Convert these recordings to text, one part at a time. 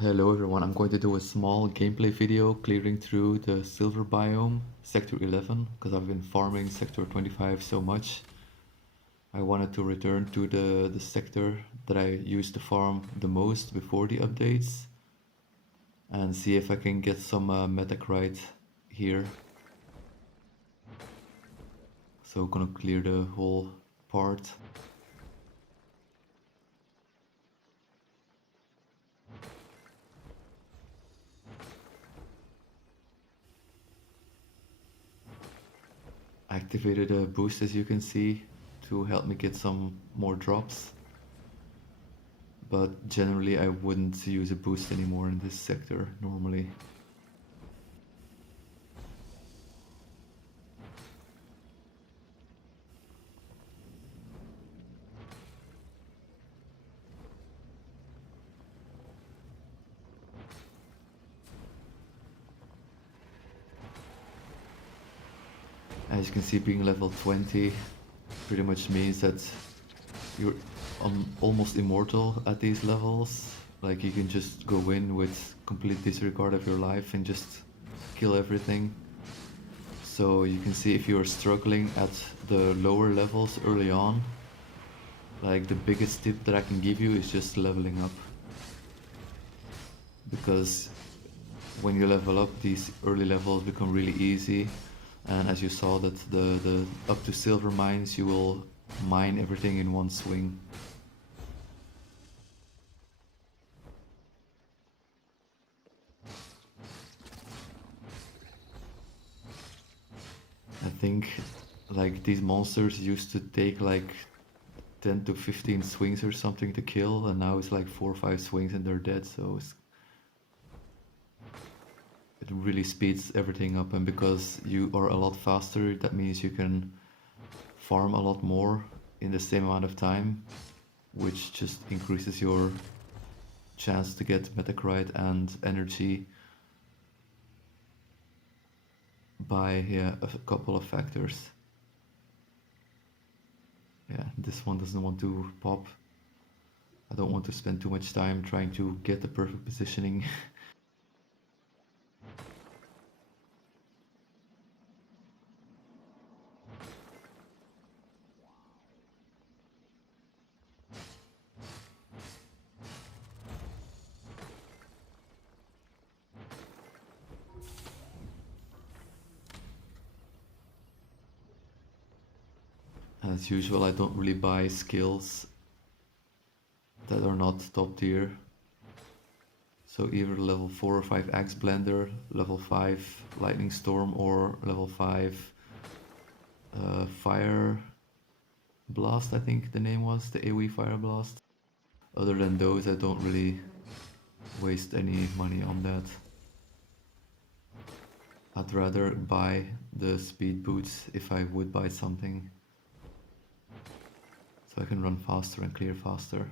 Hello everyone, I'm going to do a small gameplay video clearing through the silver biome, sector 11, because I've been farming sector 25 so much. I wanted to return to the sector that I used to farm the most before the updates and see if I can get some metacrite here. So gonna clear the whole part. Activated a boost, as you can see, to help me get some more drops. But generally I wouldn't use a boost anymore in this sector normally. As you can see, being level 20 pretty much means that you're almost immortal at these levels. Like you can just go in with complete disregard of your life and just kill everything. So you can see if you're struggling at the lower levels early on, like the biggest tip that I can give you is just leveling up. Because when you level up, these early levels become really easy. And as you saw that the up to silver mines, you will mine everything in one swing. I think like these monsters used to take like 10 to 15 swings or something to kill, and now it's like 4 or 5 swings and they're dead, so it really speeds everything up. And because you are a lot faster, that means you can farm a lot more in the same amount of time, which just increases your chance to get metacrite and energy by a couple of factors. Yeah, this one doesn't want to pop. I don't want to spend too much time trying to get the perfect positioning. As usual, I don't really buy skills that are not top tier. So either level 4 or 5 Axe Blender, level 5 Lightning Storm, or level 5 Fire Blast, I think the name was, the AoE Fire Blast. Other than those, I don't really waste any money on that. I'd rather buy the speed boots if I would buy something, so I can run faster and clear faster.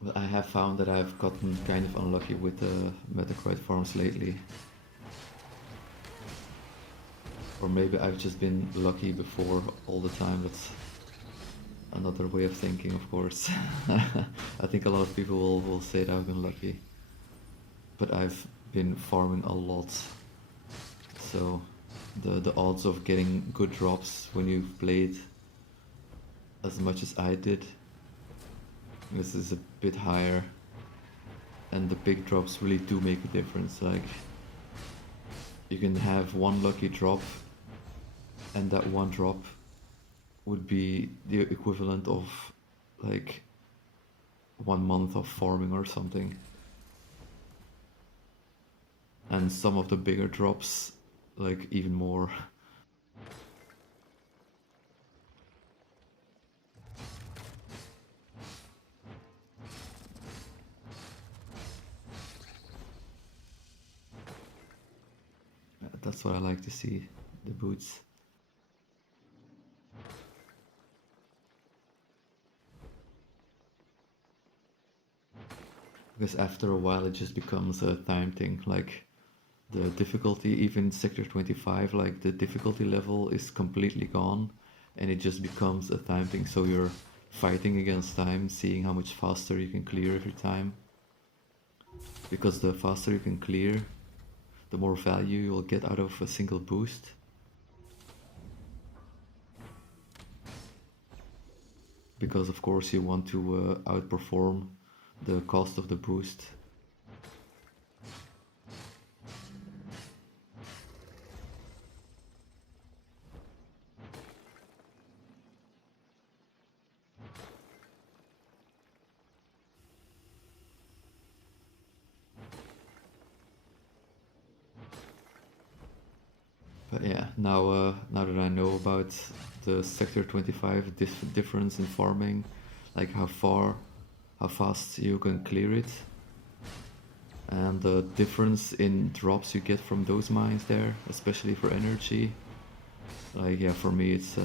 But I have found that I've gotten kind of unlucky with the Metacrite farms lately. Or maybe I've just been lucky before all the time. That's another way of thinking, of course. I think a lot of people will say that I've been lucky. But I've been farming a lot. So the odds of getting good drops when you've played as much as I did, this is a bit higher. And the big drops really do make a difference. Like, you can have one lucky drop, and that one drop would be the equivalent of like 1 month of farming or something. and some of the bigger drops, like even more. That's what I like to see, the boots. Because after a while it just becomes a time thing, like the difficulty, even Sector 25, like the difficulty level is completely gone and it just becomes a time thing. So you're fighting against time, seeing how much faster you can clear every time. Because the faster you can clear, the more value you'll get out of a single boost. Because of course you want to outperform the cost of the boost. But yeah, now that I know about the Sector 25 difference in farming, like how fast you can clear it, and the difference in drops you get from those mines there, especially for energy. Like yeah, for me it's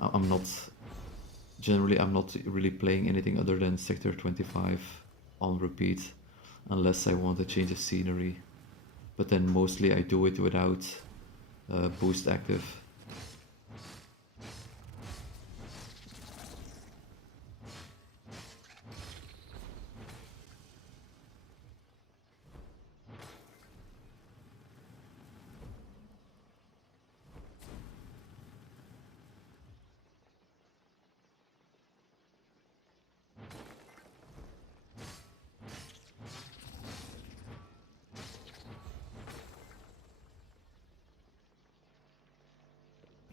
I'm not generally I'm not really playing anything other than Sector 25 on repeat, unless I want a change of scenery. But then mostly I do it without boost active.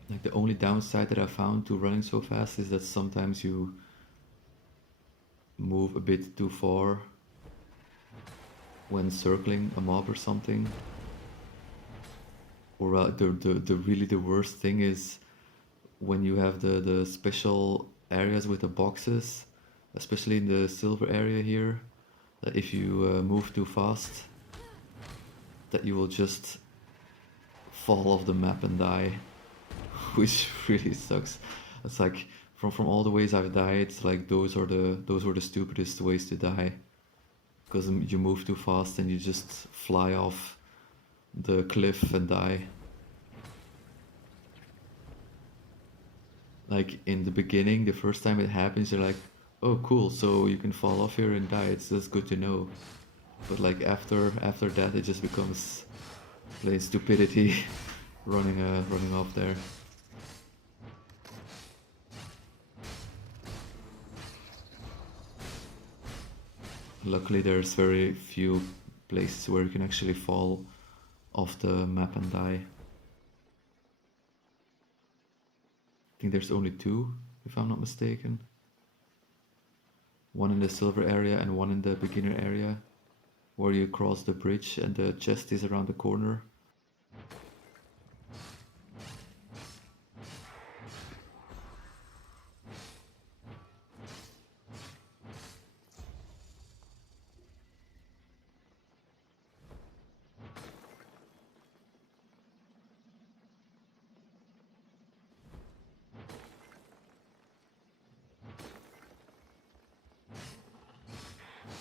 Like the only downside that I found to running so fast is that sometimes you move a bit too far when circling a mob or something. Or the really the worst thing is when you have the special areas with the boxes, especially in the silver area here, that if you move too fast, that you will just fall off the map and die, which really sucks. It's like from all the ways I've died, like those were the stupidest ways to die, because you move too fast and you just fly off the cliff and die. Like in the beginning, the first time it happens, you're like, oh cool, so you can fall off here and die. It's just good to know. But like after that, it just becomes plain stupidity, running off there. Luckily, there's very few places where you can actually fall off the map and die. I think there's only two, if I'm not mistaken. One in the silver area and one in the beginner area, where you cross the bridge and the chest is around the corner.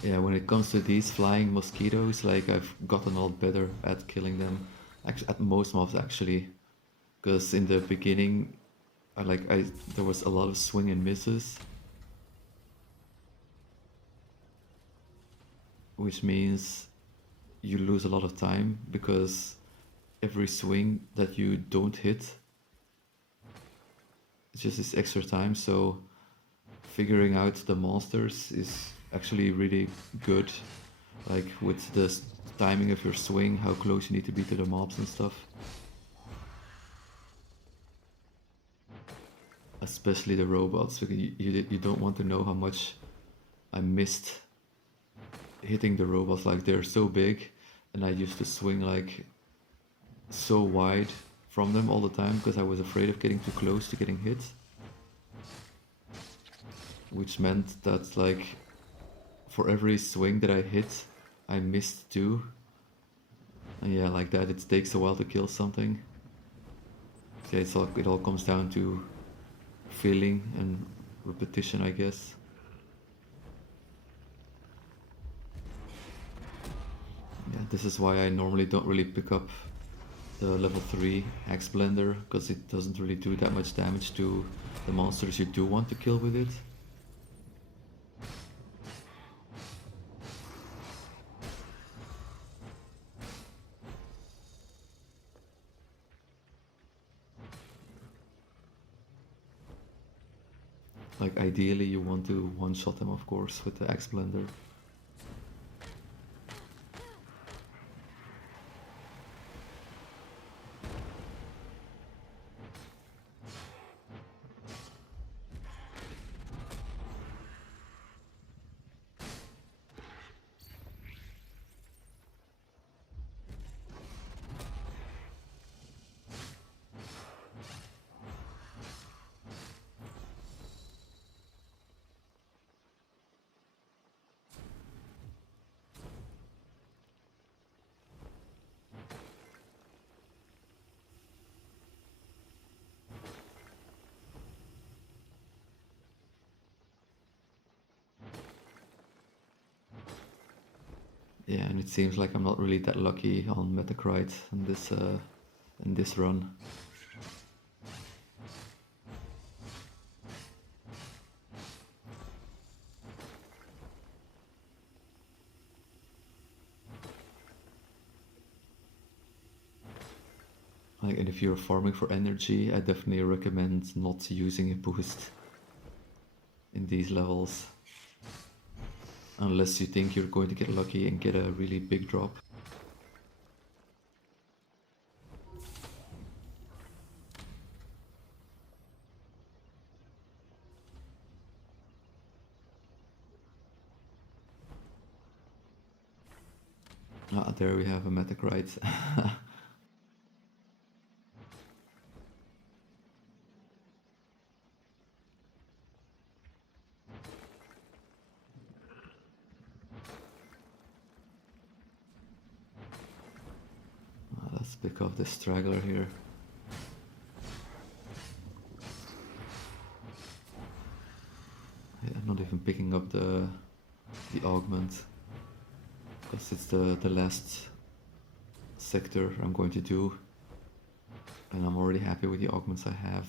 Yeah, when it comes to these flying mosquitoes, like I've gotten a lot better at killing them, actually at most mobs actually, because in the beginning, I there was a lot of swing and misses, which means you lose a lot of time because every swing that you don't hit, it's just this extra time. So figuring out the monsters is actually really good, like with the timing of your swing, how close you need to be to the mobs and stuff. Especially the robots, because you don't want to know how much I missed hitting the robots. Like they're so big and I used to swing like so wide from them all the time because I was afraid of getting too close to getting hit, which meant that like for every swing that I hit, I missed two. And yeah, like that, it takes a while to kill something. So yeah, it all comes down to feeling and repetition, I guess. Yeah, this is why I normally don't really pick up the level 3 Axe Blender, because it doesn't really do that much damage to the monsters you do want to kill with it. Like ideally you want to one-shot them, of course, with the Axe Blender. Yeah, and it seems like I'm not really that lucky on Metacrite in this run. Like, and if you're farming for energy, I definitely recommend not using a boost in these levels. Unless you think you're going to get lucky and get a really big drop. Ah, there we have a Metacrite. Let's pick up the straggler here. Yeah, not even picking up the augment, because it's the last sector I'm going to do, and I'm already happy with the augments I have.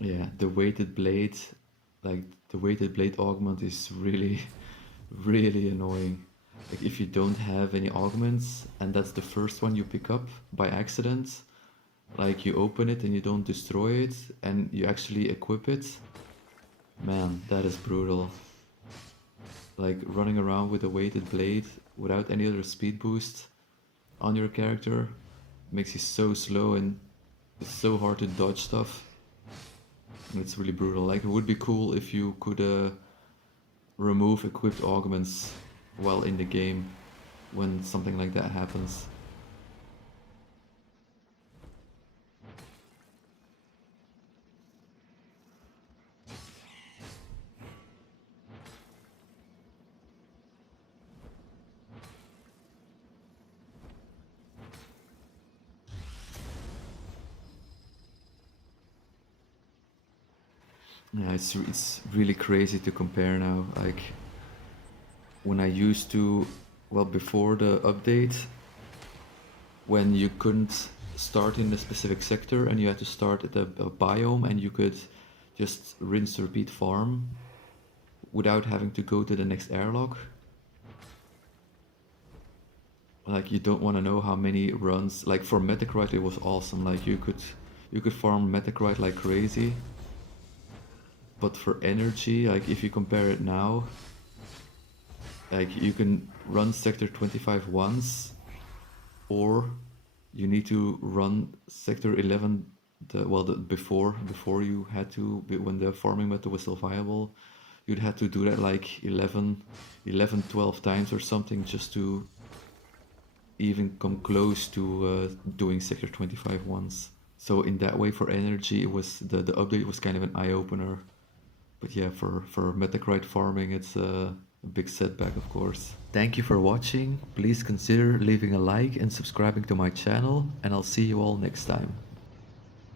Yeah, the weighted blade, like the weighted blade augment is really, really annoying. Like if you don't have any augments and that's the first one you pick up by accident, like you open it and you don't destroy it and you actually equip it, man, that is brutal. Like running around with a weighted blade without any other speed boost on your character makes you so slow and it's so hard to dodge stuff. It's really brutal. Like it would be cool if you could remove equipped augments while in the game when something like that happens. Yeah, it's really crazy to compare now. Like when I used to, well, before the update, when you couldn't start in a specific sector and you had to start at a biome and you could just rinse repeat farm without having to go to the next airlock. Like, you don't want to know how many runs. Like for Metacrite it was awesome. Like you could farm Metacrite like crazy. But for energy, like if you compare it now, like you can run sector 25 once, or you need to run sector 11 before you had to, when the farming method was still viable, you'd have to do that like 12 times or something just to even come close to doing sector 25 once. So in that way, for energy, it was the update was kind of an eye-opener. But yeah, for Metacrite farming, it's a big setback, of course. Thank you for watching. Please consider leaving a like and subscribing to my channel, and I'll see you all next time.